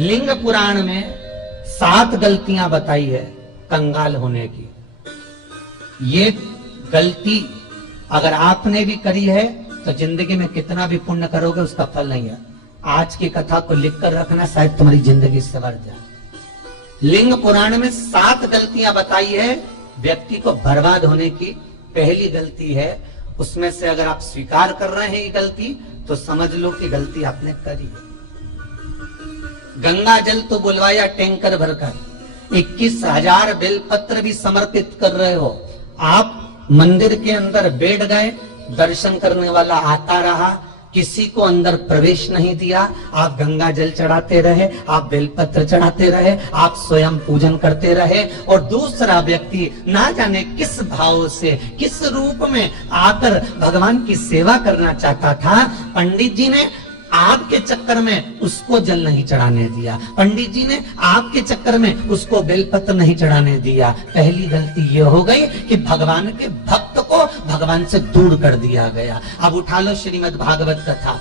लिंग पुराण में 7 गलतियां बताई है कंगाल होने की। ये गलती अगर आपने भी करी है तो जिंदगी में कितना भी पुण्य करोगे उसका फल नहीं है। आज की कथा को लिखकर रखना, शायद तुम्हारी जिंदगी संवर जाए। लिंग पुराण में 7 गलतियां बताई है व्यक्ति को बर्बाद होने की। पहली गलती है, उसमें से अगर आप स्वीकार कर रहे हैं ये गलती तो समझ लो कि गलती आपने करी है। गंगा जल तो बुलवाया टैंकर भरकर, 21,000 बेलपत्र भी समर्पित कर रहे हो। आप मंदिर के अंदर बैठ गए, दर्शन करने वाला आता रहा, किसी को अंदर प्रवेश नहीं दिया। आप गंगा जल चढ़ाते रहे, आप बेलपत्र चढ़ाते रहे, आप स्वयं पूजन करते रहे, और दूसरा व्यक्ति ना जाने किस भाव से, किस रूप में आकर भगवान की सेवा करना चाहता था। पंडित जी ने आपके चक्कर में उसको जल नहीं चढ़ाने दिया, पंडित जी ने आपके चक्कर में उसको बेलपत्र नहीं चढ़ाने दिया। पहली गलती ये हो गई कि भगवान के भक्त को भगवान से दूर कर दिया गया। अब उठा लो श्रीमद् भागवत कथा।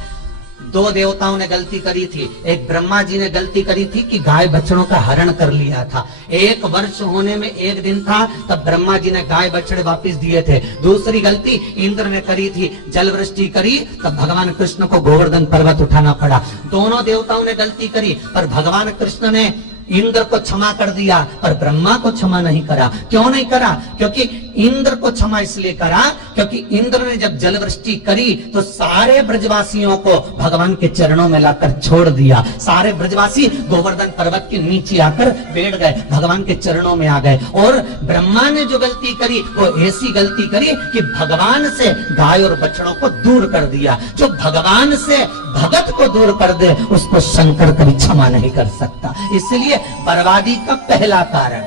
2 देवताओं ने गलती करी थी। एक ब्रह्मा जी ने गलती करी थी कि गाय बछड़ों का हरण कर लिया था। 1 वर्ष होने में 1 दिन था तब ब्रह्मा जी ने गाय बछड़े वापस दिए थे। दूसरी गलती इंद्र ने करी थी, जल वृष्टि करी तब भगवान कृष्ण को गोवर्धन पर्वत उठाना पड़ा। दोनों देवताओं ने गलती करी, पर भगवान कृष्ण ने इंद्र को क्षमा कर दिया पर ब्रह्मा को क्षमा नहीं करा। क्यों नहीं करा? क्योंकि इंद्र को क्षमा इसलिए करा क्योंकि इंद्र ने जब जल वृष्टि करी तो सारे ब्रजवासियों को भगवान के चरणों में लाकर छोड़ दिया। सारे ब्रजवासी गोवर्धन पर्वत के नीचे आकर बैठ गए, भगवान के चरणों में आ गए। और ब्रह्मा ने जो गलती करी वो ऐसी गलती करी कि भगवान से गाय और बछड़ों को दूर कर दिया। जो भगवान से भगत को दूर कर दे उसको शंकर कभी क्षमा नहीं कर सकता। इसलिए बर्बादी का पहला कारण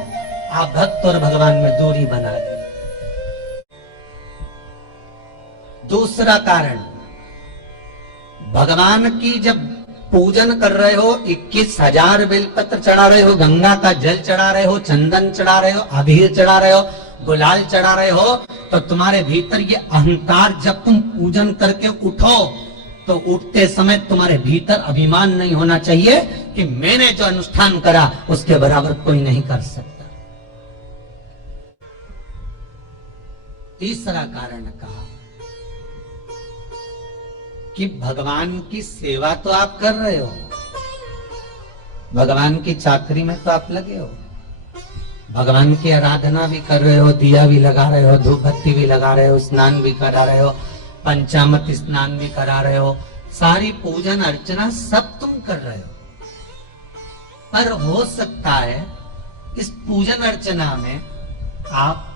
आप भक्त और भगवान में दूरी बना दी। दूसरा कारण, भगवान की जब पूजन कर रहे हो, 21,000 बेलपत्र चढ़ा रहे हो, गंगा का जल चढ़ा रहे हो, चंदन चढ़ा रहे हो, अबीर चढ़ा रहे हो, गुलाल चढ़ा रहे हो, तो तुम्हारे भीतर ये अहंकार, जब तुम पूजन करके उठो तो उठते समय तुम्हारे भीतर अभिमान नहीं होना चाहिए कि मैंने जो अनुष्ठान करा उसके बराबर कोई नहीं कर सकता। तीसरा कारण कहा कि भगवान की सेवा तो आप कर रहे हो, भगवान की चाकरी में तो आप लगे हो, भगवान की आराधना भी कर रहे हो, दिया भी लगा रहे हो, धूप बत्ती भी लगा रहे हो, स्नान भी करा रहे हो, पंचामृत स्नान भी करा रहे हो, सारी पूजन अर्चना सब तुम कर रहे हो। पर हो सकता है इस पूजन अर्चना में आप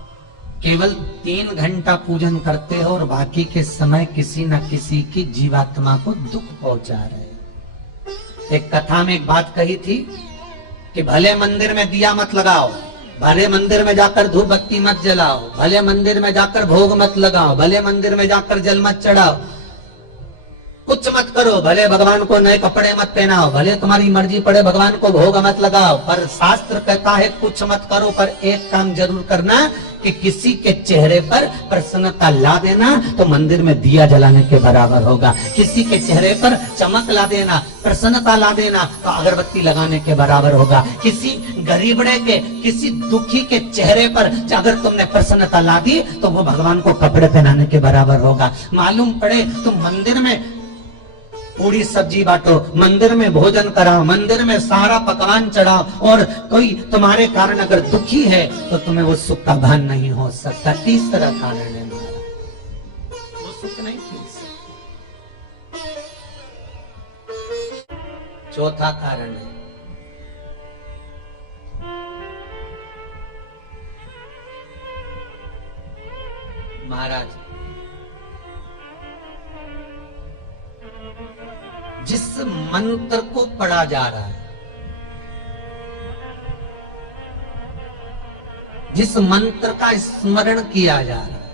केवल 3 घंटा पूजन करते हो और बाकी के समय किसी न किसी की जीवात्मा को दुख पहुंचा रहे हो। एक कथा में एक बात कही थी कि भले मंदिर में दिया मत लगाओ, भले मंदिर में जाकर धूप बत्ती मत जलाओ, भले मंदिर में जाकर भोग मत लगाओ, भले मंदिर में जाकर जल मत चढ़ाओ, कुछ मत करो, भले भगवान को नए कपड़े मत पहनाओ, भले तुम्हारी मर्जी पड़े भगवान को भोग मत लगाओ, पर शास्त्र कहता है कुछ मत करो, पर एक काम जरूर करना कि किसी के चेहरे पर प्रसन्नता ला देना तो मंदिर में दिया जलाने के बराबर होगा। किसी के चेहरे पर चमक ला देना, प्रसन्नता ला देना तो अगरबत्ती लगाने के बराबर होगा। किसी गरीबड़े के, किसी दुखी के चेहरे पर अगर तुमने प्रसन्नता ला दी तो वो भगवान को कपड़े पहनाने के बराबर होगा। मालूम पड़े तुम मंदिर में पूरी सब्जी बांटो, मंदिर में भोजन कराओ, मंदिर में सारा पकवान चढ़ाओ, और कोई तुम्हारे कारण अगर दुखी है तो तुम्हें वो सुख का भान नहीं हो सकता। तीसरा कारण है वो सुख नहीं मिल सकता। चौथा कारण है महाराज, जिस मंत्र को पढ़ा जा रहा है, जिस मंत्र का स्मरण किया जा रहा है,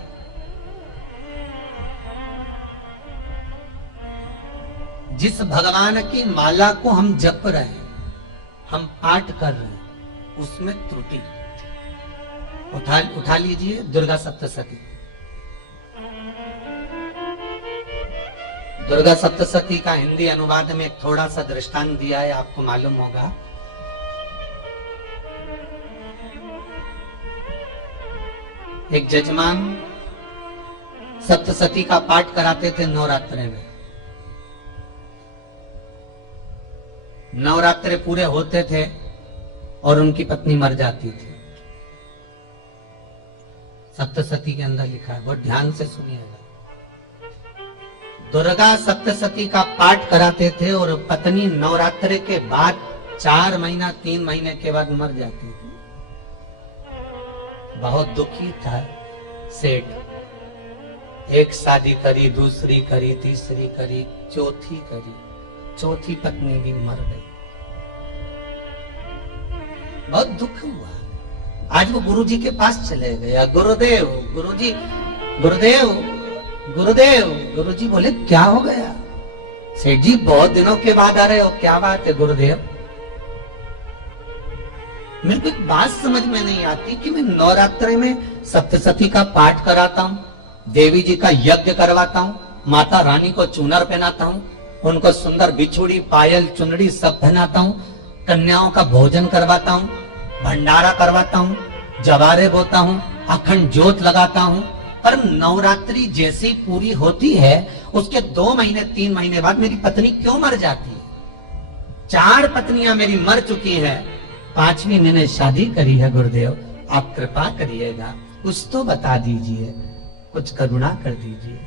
जिस भगवान की माला को हम जप रहे हैं, हम पाठ कर रहे हैं, उसमें त्रुटि। उठा लीजिए दुर्गा सप्तशती। दुर्गा सप्तशती का हिंदी अनुवाद में एक थोड़ा सा दृष्टांत दिया है, आपको मालूम होगा। एक जजमान सप्तशती का पाठ कराते थे नवरात्रे में। नवरात्रे पूरे होते थे और उनकी पत्नी मर जाती थी। सप्तशती के अंदर लिखा है, बहुत ध्यान से सुनिएगा। दुर्गा सप्तशती का पाठ कराते थे और पत्नी नवरात्रे के बाद 4 महीना 3 महीने के बाद मर जाती थी। बहुत दुखी था सेठ। एक शादी करी, दूसरी करी, तीसरी करी, चौथी करी, चौथी पत्नी भी मर गई। बहुत दुख हुआ। आज वो गुरुजी के पास चले गया, गुरुदेव, गुरुजी, गुरुदेव, गुरुदेव। गुरुजी बोले क्या हो गया? सेठ जी बहुत दिनों के बाद आ रहे हो, क्या बात है गुरुदेव? मेरे को एक बात समझ में नहीं आती कि मैं नवरात्रि में सप्तशती का पाठ कराता हूँ, देवी जी का यज्ञ करवाता हूँ, माता रानी को चूनर पहनाता हूँ, उनको सुंदर बिछुड़ी, पायल, चुनरी सब पहनाता हूँ, कन्याओं का भोजन करवाता हूँ, भंडारा करवाता हूँ, जवारे बोता हूँ, अखंड ज्योत लगाता हूँ। पर नवरात्रि जैसी पूरी होती है उसके 2 महीने 3 महीने बाद मेरी पत्नी क्यों मर जाती है? 4 पत्नियां मेरी मर चुकी हैं, 5वीं मैंने शादी करी है। गुरुदेव आप कृपा करिएगा, कुछ तो बता दीजिए, कुछ करुणा कर दीजिए।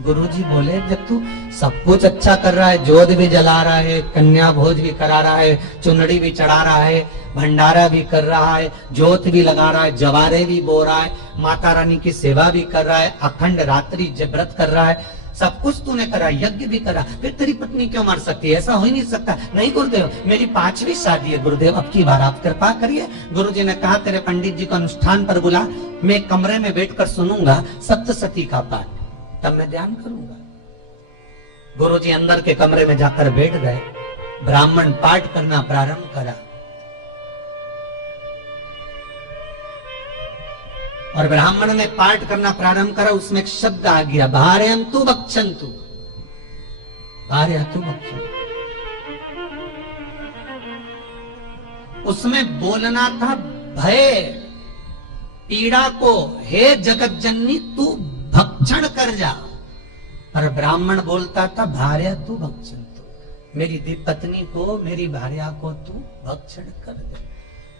गुरुजी बोले जब तू सब कुछ अच्छा कर रहा है, जोत भी जला रहा है, कन्या भोज भी करा रहा है, चुनड़ी भी चढ़ा रहा है, भंडारा भी कर रहा है, जोत भी लगा रहा है, जवारे भी बो रहा है, माता रानी की सेवा भी कर रहा है, अखंड रात्रि व्रत कर रहा है, सब कुछ तूने करा, यज्ञ भी करा, फिर तेरी पत्नी क्यों मर सकती है? ऐसा हो ही नहीं सकता। नहीं गुरुदेव, मेरी 5वीं शादी है गुरुदेव, अब की बार आप कृपा करिए। गुरुजी ने कहा तेरे पंडित जी को अनुष्ठान पर बुला, मैं कमरे में बैठकर सुनूंगा सप्तशती का पाठ, तब मैं ध्यान करूंगा। गुरुजी अंदर के कमरे में जाकर बैठ गए, ब्राह्मण पाठ करना प्रारंभ करा और ब्राह्मण ने पाठ करना प्रारंभ करा। उसमें एक शब्द आ गया, भार्यन्तु भक्षन्तु, भार्यन्तु भक्षन्तु। उसमें बोलना था भय, पीड़ा को, हे जगत जननी तू भक्षण कर जा। पर ब्राह्मण बोलता था भार्यन्तु भक्षन्तु, मेरी पत्नी को, मेरी भार्या को तू भक्षण कर दे।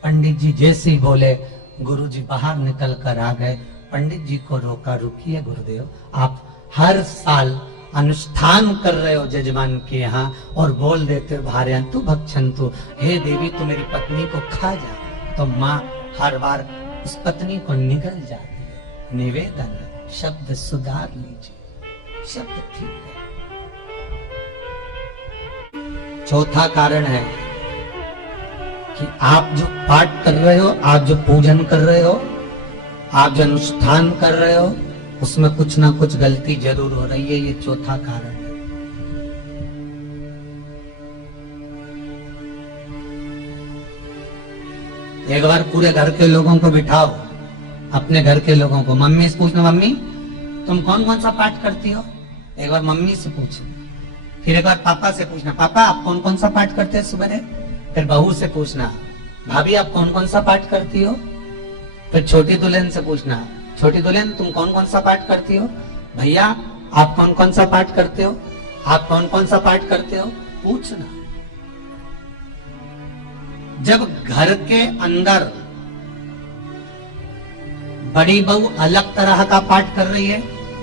पंडित जी जैसे ही बोले, गुरुजी बाहर निकल कर आ गए। पंडित जी को रोका, रुकिए गुरुदेव, आप हर साल अनुष्ठान कर रहे हो जजमान के यहाँ और बोल देते हो भार्यन्तु भक्षन्तु, हे देवी तू मेरी पत्नी को खा जा। तो माँ हर बार उस पत्नी को निगल जाती है। निवेदन शब्द सुधार लीजिए, शब्द ठीक है। चौथा कारण है कि आप जो पाठ कर रहे हो, आप जो पूजन कर रहे हो, आप जो अनुष्ठान कर रहे हो, उसमें कुछ ना कुछ गलती जरूर हो रही है। ये चौथा कारण है। एक बार पूरे घर के लोगों को बिठाओ, अपने घर के लोगों को, मम्मी से पूछना, मम्मी तुम कौन कौन सा पाठ करती हो? एक बार मम्मी से पूछना। फिर एक बार पापा से पूछना, पापा आप कौन कौन सा पाठ करते हैं सुबह? फिर बहू से पूछना, भाभी आप कौन कौन सा पाठ करती हो? फिर छोटी दुल्हन से पूछना, छोटी दुल्हन तुम कौन कौन सा पाठ करती हो? भैया आप कौन कौन सा पाठ करते हो? आप कौन कौन सा पाठ करते हो? पूछना। जब घर के अंदर बड़ी बहू अलग तरह का पाठ कर रही है,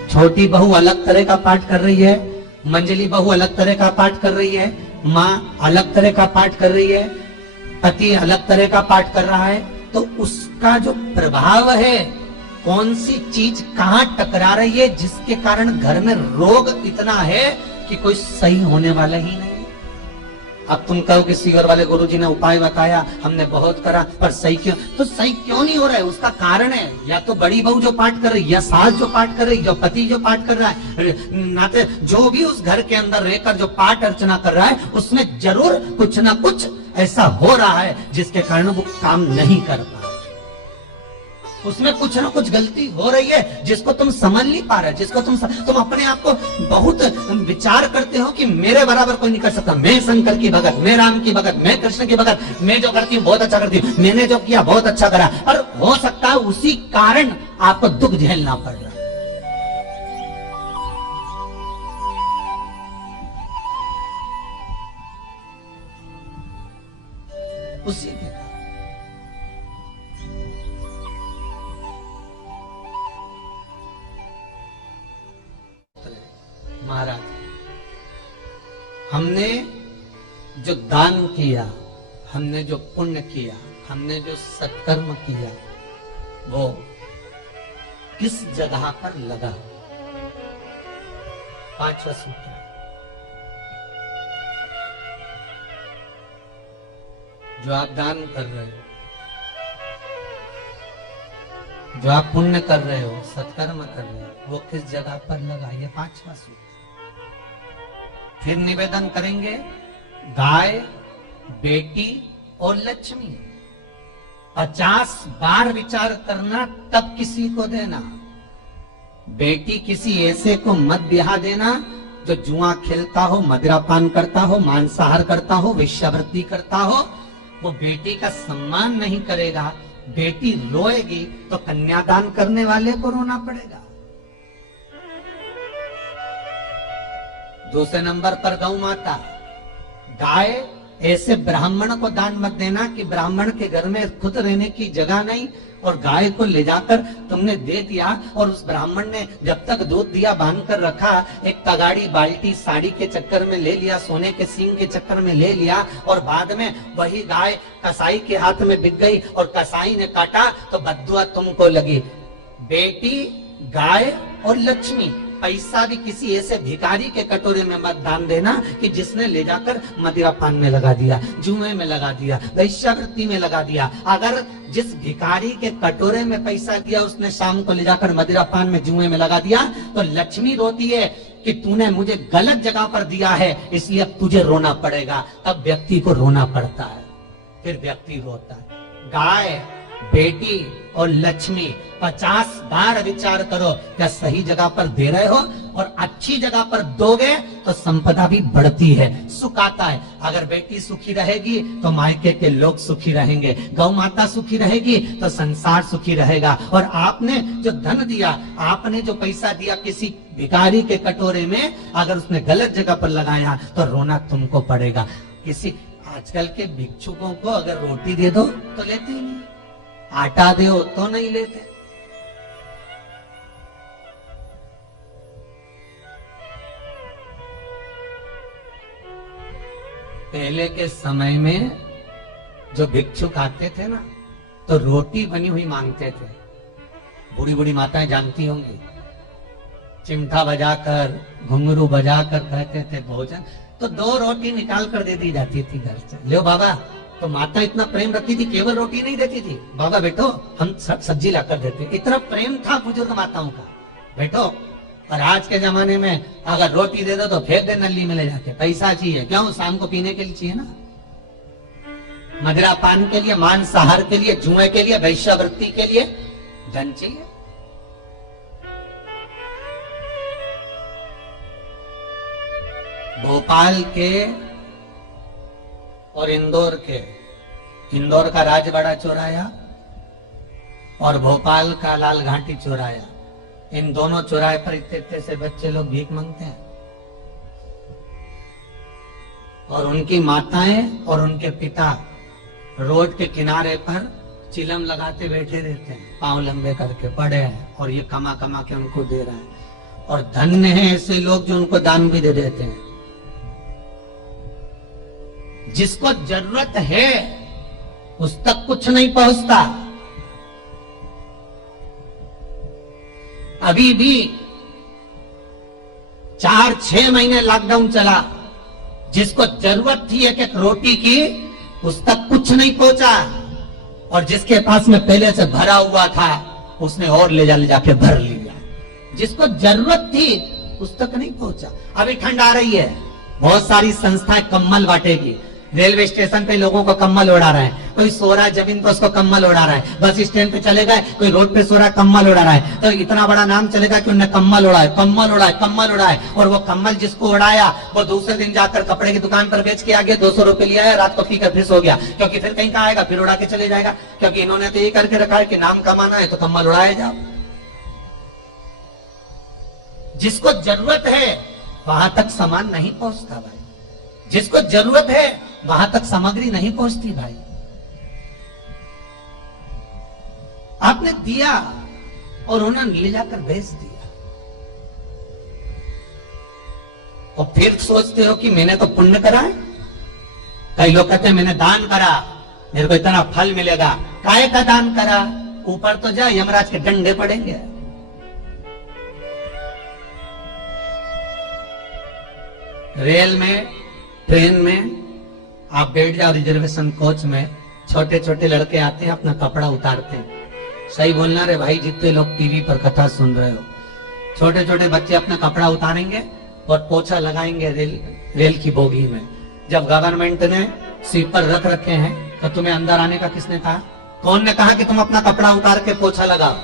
छोटी बहू अलग तरह का पाठ कर रही है, मंजली बहू अलग तरह का पाठ कर रही है, माँ अलग तरह का पाठ कर रही है, पति अलग तरह का पाठ कर रहा है, तो उसका जो प्रभाव है, कौन सी चीज कहाँ टकरा रही है, जिसके कारण घर में रोग इतना है कि कोई सही होने वाला ही नहीं। अब तुम कहो कि सीगर वाले गुरुजी ने उपाय बताया, हमने बहुत करा, पर सही क्यों? तो सही क्यों नहीं हो रहा है? उसका कारण है या तो बड़ी बहू जो पाठ कर रही है, या सास जो पाठ कर रही है, या पति जो पाठ कर रहा है, नाते जो भी उस घर के अंदर रहकर जो पाठ अर्चना कर रहा है, उसमें जरूर कुछ ना कुछ ऐसा हो रहा है जिसके कारण वो काम नहीं कर पा रहा। उसमें कुछ ना कुछ गलती हो रही है जिसको तुम समझ नहीं पा रहे, जिसको तुम अपने आप को बहुत विचार करते हो कि मेरे बराबर कोई नहीं कर सकता, मैं शंकर की भगत, मैं राम की भगत, मैं कृष्ण की भगत, मैं जो करती हूँ बहुत अच्छा करती हूँ, मैंने जो किया बहुत अच्छा करा। और हो सकता है उसी कारण आपको दुख झेलना पड़ रहा है। उसी के महाराज, हमने जो दान किया, हमने जो पुण्य किया, हमने जो सत्कर्म किया, वो किस जगह पर लगा? पांचवा सूत्र, जो आप दान कर रहे हो, जो आप पुण्य कर रहे हो, सत्कर्म कर रहे हो, वो किस जगह पर लगा? ये पांचवा सूत्र। फिर निवेदन करेंगे, गाय, बेटी और लक्ष्मी 50 बार विचार करना, तब किसी को देना। बेटी किसी ऐसे को मत ब्याह देना जो जुआ खेलता हो, मदिरापान करता हो, मांसाहार करता हो, वेश्यावृत्ति करता हो। वो बेटी का सम्मान नहीं करेगा। बेटी रोएगी तो कन्यादान करने वाले को रोना पड़ेगा। दूसरे नंबर पर गौ माता। गाय ऐसे ब्राह्मण को दान मत देना कि ब्राह्मण के घर में खुद रहने की जगह नहीं और गाय को ले जाकर तुमने दे दिया और उस ब्राह्मण ने जब तक दूध दिया बांध कर रखा, एक तगाड़ी बाल्टी साड़ी के चक्कर में ले लिया, सोने के सींग के चक्कर में ले लिया और बाद में वही गाय कसाई के हाथ में बिक गई और कसाई ने काटा तो बद्दुआ तुमको लगी। बेटी, गाय और लक्ष्मी, पैसा भी किसी ऐसे भिखारी के कटोरे में मत दान देना कि जिसने ले जाकर मदिरा पान में लगा दिया, जुए में लगा दिया, वेश्यावृत्ति में लगा दिया। अगर जिस भिखारी के कटोरे में पैसा दिया उसने शाम को ले जाकर मदिरा पान में, जुए में लगा दिया, तो लक्ष्मी रोती है कि तूने मुझे गलत जगह पर दिया है, इसलिए अब तुझे रोना पड़ेगा। तब व्यक्ति को रोना पड़ता है, फिर व्यक्ति रोता है। गाय, बेटी और लक्ष्मी 50 बार विचार करो, क्या सही जगह पर दे रहे हो? और अच्छी जगह पर दोगे तो संपदा भी बढ़ती है, सुख आता है। अगर बेटी सुखी रहेगी तो मायके के लोग सुखी रहेंगे, गौ माता सुखी रहेगी तो संसार सुखी रहेगा। और आपने जो धन दिया, आपने जो पैसा दिया किसी भिखारी के कटोरे में, अगर उसने गलत जगह पर लगाया तो रोना तुमको पड़ेगा। किसी आजकल के भिक्षुकों को अगर रोटी दे दो तो लेते ही नहीं, आटा दो तो नहीं लेते। पहले के समय में जो भिक्षुक आते थे ना, तो रोटी बनी हुई मांगते थे। बूढ़ी बूढ़ी माताएं जानती होंगी, चिमटा बजाकर, घुंघरू बजाकर कहते थे भोजन, तो 2 रोटी निकाल कर दे दी जाती थी घर से। लो बाबा, तो माता इतना प्रेम रखती थी, केवल रोटी नहीं देती थी, बाबा बैठो हम सब्जी लाकर देते। इतना प्रेम था बुजुर्ग माताओं का, बैठो। और आज के जमाने में अगर रोटी दे दो तो फेंक दे नली में ले जाके। पैसा चाहिए, क्यों? शाम को पीने के लिए चाहिए ना, मदिरा पान के लिए, मांसाहार के लिए, जुए के लिए, वेश्यावृत्ति के लिए धन चाहिए। भोपाल के और इंदौर का राजवाड़ा चौराया और भोपाल का लाल घाटी चौराया, इन दोनों चौराहे पर इतने से बच्चे लोग भीख मांगते हैं और उनकी माताएं और उनके पिता रोड के किनारे पर चिलम लगाते बैठे रहते हैं, पांव लंबे करके पड़े हैं और ये कमा कमा के उनको दे रहा है। और धन्य है ऐसे लोग जो उनको दान भी दे देते हैं। जिसको जरूरत है उस तक कुछ नहीं पहुंचता। अभी भी 4-6 महीने लॉकडाउन चला, जिसको जरूरत थी एक एक रोटी की, उस तक कुछ नहीं पहुंचा। और जिसके पास में पहले से भरा हुआ था उसने और ले जाके भर लिया। जिसको जरूरत थी उस तक नहीं पहुंचा। अभी ठंड आ रही है, बहुत सारी संस्थाएं कंबल बांटेगी, रेलवे स्टेशन पे लोगों को कम्बल उड़ा रहे हैं, कोई सो रहा है जमीन पर उसको कम्बल उड़ा रहा है, बस स्टैंड पे चले गए कोई रोड पे सो रहा है कम्बल उड़ा रहा है, तो इतना बड़ा नाम चलेगा कि उन्होंने कम्बल उड़ाए, कम्बल उड़ाए, कम्बल उड़ाए। और वो कम्बल जिसको उड़ाया वो दूसरे दिन जाकर कपड़े की दुकान पर बेच के आ गया, 200 रुपए लिया है, रात को पी कर फिर सो गया, क्योंकि फिर कहीं का आएगा फिर उड़ा के चले जाएगा, क्योंकि इन्होंने तो ये करके रखा है कि नाम कमाना है तो कम्बल उड़ाए जाओ। जिसको जरूरत है वहां तक सामान नहीं पहुंचता भाई, जिसको जरूरत है वहां तक सामग्री नहीं पहुंचती भाई। आपने दिया और उन्होंने ले जाकर बेच दिया, और फिर सोचते हो कि मैंने तो पुण्य करा है। कई लोग कहते हैं मैंने दान करा मेरे को इतना फल मिलेगा, काय का दान करा, ऊपर तो जा यमराज के डंडे पड़ेंगे। रेल में ट्रेन में आप बैठ जाओ रिजर्वेशन कोच में, छोटे छोटे लड़के आते हैं अपना कपड़ा उतारते हैं, सही बोलना रे भाई जितने लोग टीवी पर कथा सुन रहे हो, छोटे छोटे बच्चे अपना कपड़ा उतारेंगे और पोछा लगाएंगे रेल की बोगी में। जब गवर्नमेंट ने सीट पर रख रखे हैं तो तुम्हें अंदर आने का किसने कहा? कौन ने कहा कि तुम अपना कपड़ा उतार के पोछा लगाओ?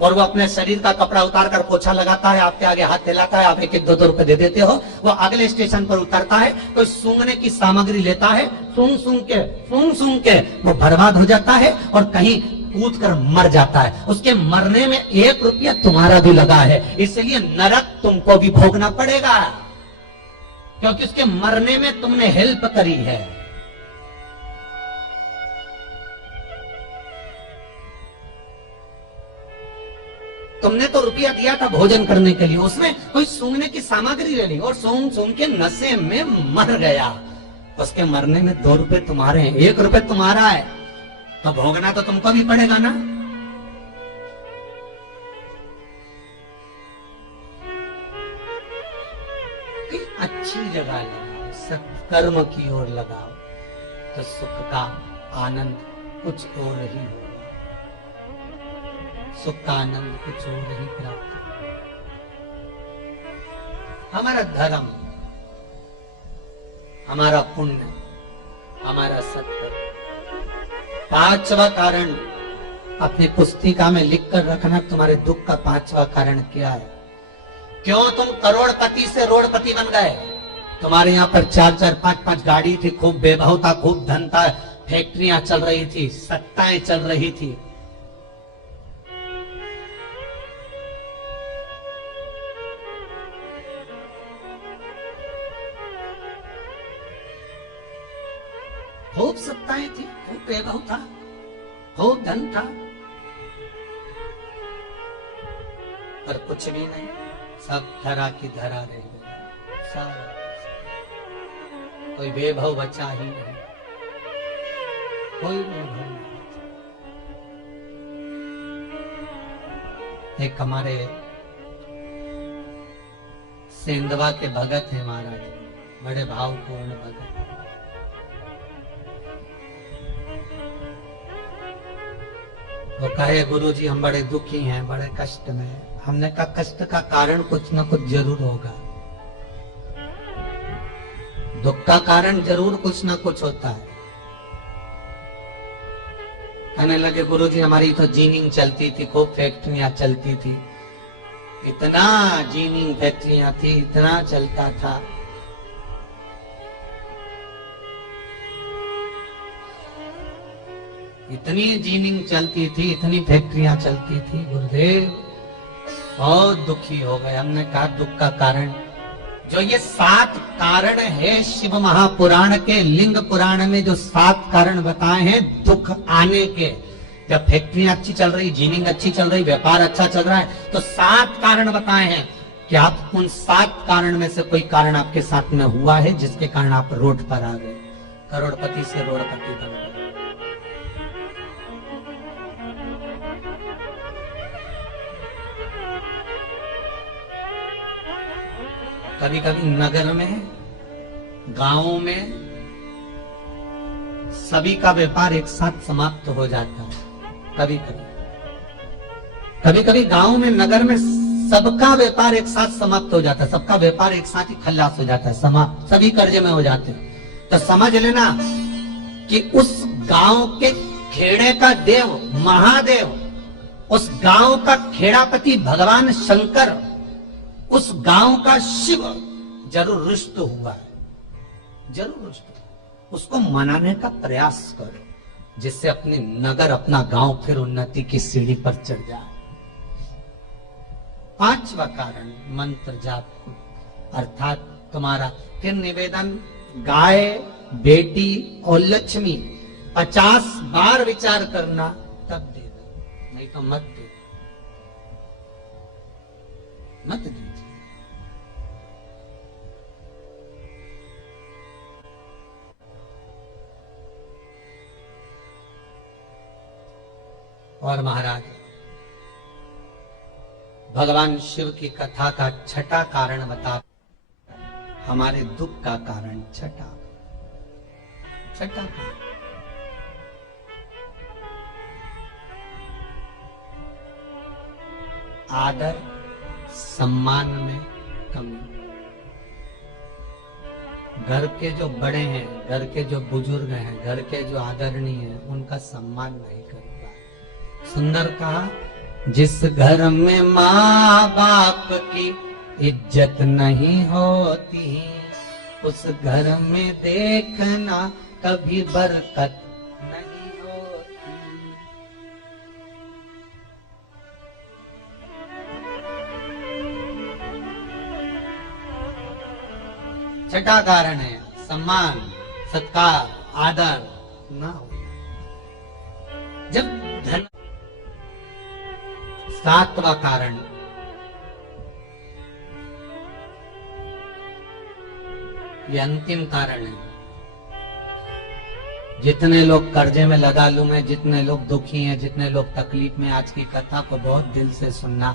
और वो अपने शरीर का कपड़ा उतार कर पोछा लगाता है, आपके आगे हाथ फैलाता है, आप 1-2 रुपए दे देते हो, वो अगले स्टेशन पर उतरता है, कोई सूंघने की सामग्री लेता है, सूंघ सूंघ के वो बर्बाद हो जाता है और कहीं कूद कर मर जाता है। उसके मरने में 1 रुपया तुम्हारा भी लगा है, इसलिए नरक तुमको भी भोगना पड़ेगा, क्योंकि उसके मरने में तुमने हेल्प करी है। तुमने तो रुपया दिया था भोजन करने के लिए, उसमें कोई सूंघने की सामग्री ले ली और सूंघ सूंघ के नशे में मर गया, उसके मरने में 2 रुपए तुम्हारे हैं, 1 रुपए तुम्हारा है, तो भोगना तो तुमको भी पड़ेगा ना। अच्छी जगह लगाओ, सत्कर्म की ओर लगाओ, तो सुख का आनंद कुछ और ही होगा, सुख का आनंद कुछ और ही प्राप्त होगा। हमारा धर्म, हमारा पुण्य, हमारा सत्कर्म। 5वां कारण अपनी पुस्तिका में लिख कर रखना, तुम्हारे दुख का 5वां कारण क्या है? क्यों तुम करोड़पति से रोड़पति बन गए? तुम्हारे यहाँ पर 4-4, 5-5 गाड़ी थी, खूब वैभव था, खूब धन था, फैक्ट्रियां चल रही थी, सत्ताएं चल रही थी, खूब सत्ताएं थी, खूब वैभव था, खूब धन था, पर कुछ भी नहीं, सब धरा की धरा रह गया, सारा कोई वैभव बचा ही नहीं, कोई वैभव नहीं। एक हमारे सेंधवा के भगत है महाराज, बड़े भावपूर्ण भगत, वो कहे गुरुजी हम बड़े दुखी हैं, बड़े कष्ट में। हमने कहा कष्ट का कारण कुछ ना कुछ जरूर होगा, दुख का कारण जरूर कुछ ना कुछ होता है। कहने लगे गुरुजी हमारी तो जीनिंग चलती थी, खूब फैक्ट्रियां चलती थी, इतना जीनिंग फैक्ट्रियां थी, इतना चलता था, इतनी जीनिंग चलती थी, इतनी फैक्ट्रियां चलती थी, गुरुदेव बहुत दुखी हो गए। हमने कहा दुख का कारण, जो ये 7 कारण है शिव महापुराण के लिंग पुराण में जो 7 कारण बताए हैं दुख आने के, जब फैक्ट्रियां अच्छी चल रही, जीनिंग अच्छी चल रही, व्यापार अच्छा चल रहा है, तो 7 कारण बताए हैं कि आप उन 7 कारण में से कोई कारण आपके साथ में हुआ है जिसके कारण आप रोड पर आ गए, करोड़पति से रोड़पति बन गए। कभी कभी नगर में, गांवों में सभी का व्यापार एक साथ समाप्त हो जाता है। कभी कभी गांव में, नगर में सबका व्यापार एक साथ समाप्त हो जाता है, सबका व्यापार एक साथ ही खल्लास हो जाता है, समाप्त, सभी कर्जे में हो जाते हैं। तो समझ लेना कि उस गांव के खेड़े का देव महादेव, उस गांव का खेड़ापति भगवान शंकर, उस गांव का शिव जरूर रुष्ट हुआ है, जरूर रुष्ट। उसको मनाने का प्रयास करो, जिससे अपने नगर, अपना गांव फिर उन्नति की सीढ़ी पर चढ़ जाए। पांचवा कारण मंत्र जाप, अर्थात तुम्हारा फिर निवेदन, गाय, बेटी और लक्ष्मी 50 बार विचार करना, तब देना, नहीं तो मत दे, मत दीजिए। और महाराज भगवान शिव की कथा का छठा कारण बता, हमारे दुख का कारण छठा आदर सम्मान में कमी। घर के जो बड़े हैं, घर के जो बुजुर्ग हैं, घर के जो आदरणीय हैं, उनका सम्मान नहीं कर पाए। सुंदर कहा, जिस घर में माँ बाप की इज्जत नहीं होती, उस घर में देखना कभी बरकत नहीं होती। छठा कारण है सम्मान, सत्कार, आदर ना हो। जब धन। सातवां कारण ये अंतिम कारण है। जितने लोग कर्जे में लदालू में, जितने लोग दुखी हैं, जितने लोग तकलीफ में, आज की कथा को बहुत दिल से सुनना,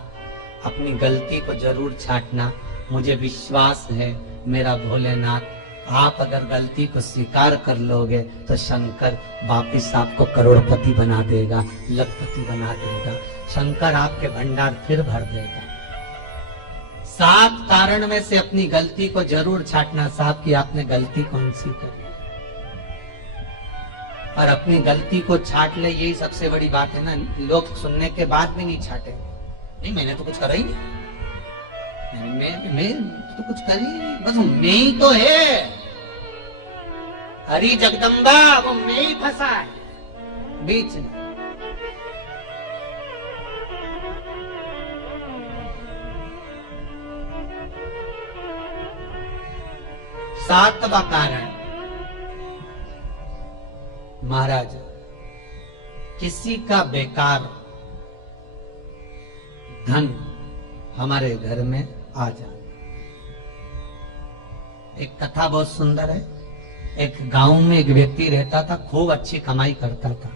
अपनी गलती को जरूर छांटना। मुझे विश्वास है मेरा भोलेनाथ, आप अगर गलती को स्वीकार कर लोगे तो शंकर वापिस आपको करोड़पति बना देगा, लखपति बना देगा। शंकर आपके भंडार फिर भर देगा। 7 कारण में से अपनी गलती को जरूर छांटना साहब कि आपने गलती कौन सी करी, और अपनी गलती को छांट ले, यही सबसे बड़ी बात है ना। लोग सुनने के बाद भी नहीं छाटे, नहीं मैंने तो कुछ करा ही नहीं, मैं तो कुछ करी नहीं, बस मैं ही तो है, हरी जगदम्बा वो मैं ही फंसा है बीच में। सातवां कारण महाराज, किसी का बेकार धन हमारे घर में आ जाए। एक कथा बहुत सुंदर है। एक गांव में एक व्यक्ति रहता था, खूब अच्छी कमाई करता था।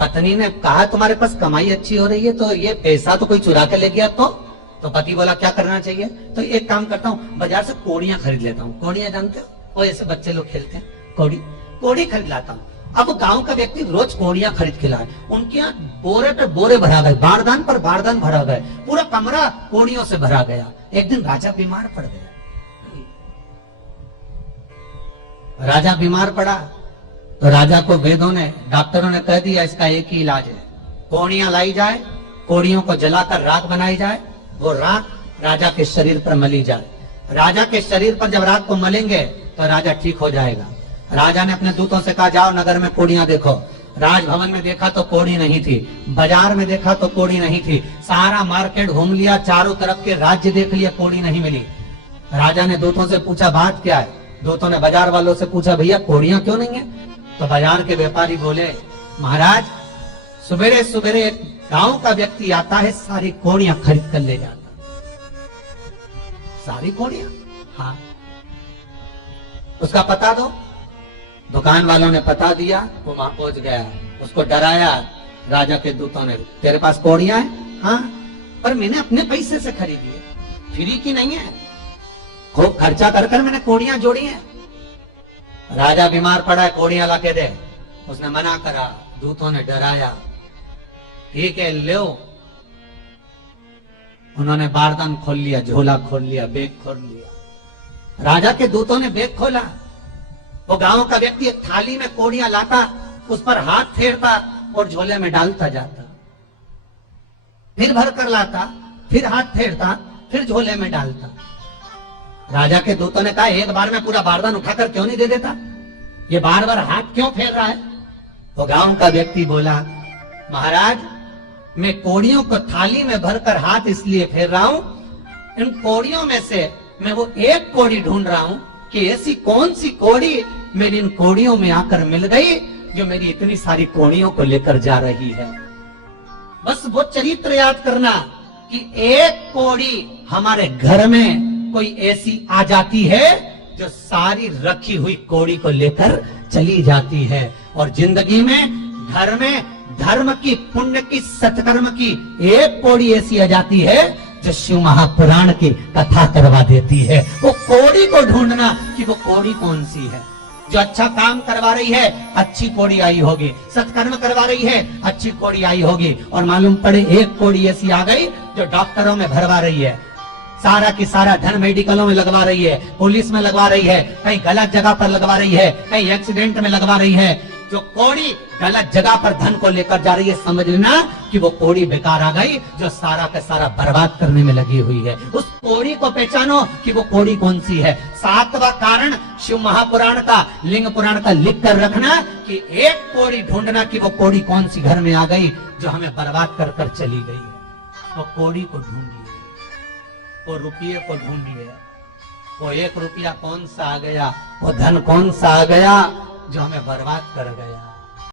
पत्नी ने कहा तुम्हारे पास कमाई अच्छी हो रही है तो ये पैसा तो कोई चुरा के ले गया, तो पति बोला क्या करना चाहिए, तो एक काम करता हूँ, बाजार से कोड़ियां खरीद लेता हूँ। कोड़ियां जानते हो, वो ऐसे बच्चे लोग खेलते हैं, कोड़ी खरीद लाता हूँ। अब गांव का व्यक्ति रोज कोड़ियां खरीद के लाए, उनके यहाँ बोरे पे बोरे भरा गए, बारदान पर बारदान भरा गए, पूरा कमरा कोड़ियों से भरा गया। एक दिन राजा बीमार पड़ गया। राजा बीमार पड़ा तो राजा को वेदों ने, डॉक्टरों ने कह दिया इसका एक ही इलाज है, कोड़ियां लाई जाए, कोड़ियों को जलाकर राख बनाई जाए, वो राख राजा के शरीर पर मली जाए। राजा के शरीर पर जब राख को मलेंगे तो राजा ठीक हो जाएगा। राजा ने अपने दूतों से कहा जाओ नगर में कोड़ियां देखो। राजभवन में देखा तो कोड़ी नहीं थी, बाजार में देखा तो कोड़ी नहीं थी, सारा मार्केट घूम लिया, चारों तरफ के राज्य देख लिया, कोड़ी नहीं मिली। राजा ने दूतों से पूछा बात क्या है। दूतों ने बाजार वालों से पूछा भैया कोड़ियां क्यों नहीं है। तो बाजार के व्यापारी बोले महाराज सवेरे सवेरे एक गांव का व्यक्ति आता है, सारी कोड़ियां खरीद कर ले जाता। सारी कोड़ियां, हाँ उसका पता दो। दुकान वालों ने पता दिया, वो वहां पहुंच गया, उसको डराया। राजा के दूतों ने, तेरे पास कोड़ियां हैं? हाँ, पर मैंने अपने पैसे से खरीदी है, फ्री की नहीं है, खूब खर्चा कर कर मैंने कोड़ियां जोड़ी हैं। राजा बीमार पड़ा है, कोड़ियां लाके दे। उसने मना करा, दूतों ने डराया, ठीक है लो। उन्होंने बारदान खोल लिया, झोला खोल लिया, बैग खोल लिया। राजा के दूतों ने बैग खोला, वो गांव का व्यक्ति एक थाली में कोड़ियां लाता, उस पर हाथ फेरता और झोले में डालता जाता, फिर भर कर लाता, फिर हाथ फेरता, फिर झोले में डालता। राजा के दूतों ने कहा, एक बार में पूरा बारदान उठाकर क्यों नहीं दे देता, ये बार बार हाथ क्यों फेर रहा है? तो गांव का व्यक्ति बोला, महाराज मैं कोड़ियों को थाली में भरकर हाथ इसलिए फेर रहा हूं, इन कोड़ियों में से मैं वो एक कोड़ी ढूंढ रहा हूं कि ऐसी कौन सी कोड़ी मेरी इन कोड़ियों में आकर मिल गई जो मेरी इतनी सारी कोड़ियों को लेकर जा रही है। बस वो चरित्र याद करना कि एक कोड़ी हमारे घर में कोई ऐसी आ जाती है जो सारी रखी हुई कोड़ी को लेकर चली जाती है। और जिंदगी में घर में धर्म की, पुण्य की, सत्कर्म की एक कोड़ी ऐसी आ जाती है जो शिव महापुराण की कथा करवा देती है। वो कोड़ी को ढूंढना कि वो कोड़ी कौन सी है। जो अच्छा काम करवा रही है अच्छी कोड़ी आई होगी, सत्कर्म करवा रही है अच्छी कोड़ी आई होगी, और मालूम पड़े एक कोड़ी ऐसी आ गई जो डॉक्टरों में भरवा रही है, सारा की सारा धन मेडिकलों में लगवा रही है, पुलिस में लगवा रही है, कहीं गलत जगह पर लगवा रही है, कहीं एक्सीडेंट में लगवा रही है। जो कोड़ी गलत जगह पर धन को लेकर जा रही है, समझ लेना कि वो कोड़ी बेकार आ गई जो सारा का सारा बर्बाद करने में लगी हुई है। उस कोड़ी को पहचानो कि वो कोड़ी कौन सी है। सातवां कारण शिव महापुराण का, लिंग पुराण का लिख कर रखना कि एक कोड़ी ढूंढना कि वो कोड़ी कौन सी घर में आ गई जो हमें बर्बाद कर कर चली गई है। वो कोड़ी को ढूंढिए, वो रुपये को ढूंढिए, वो 1 रुपया कौन सा आ गया, वो धन कौन सा आ गया जो हमें बर्बाद कर गया।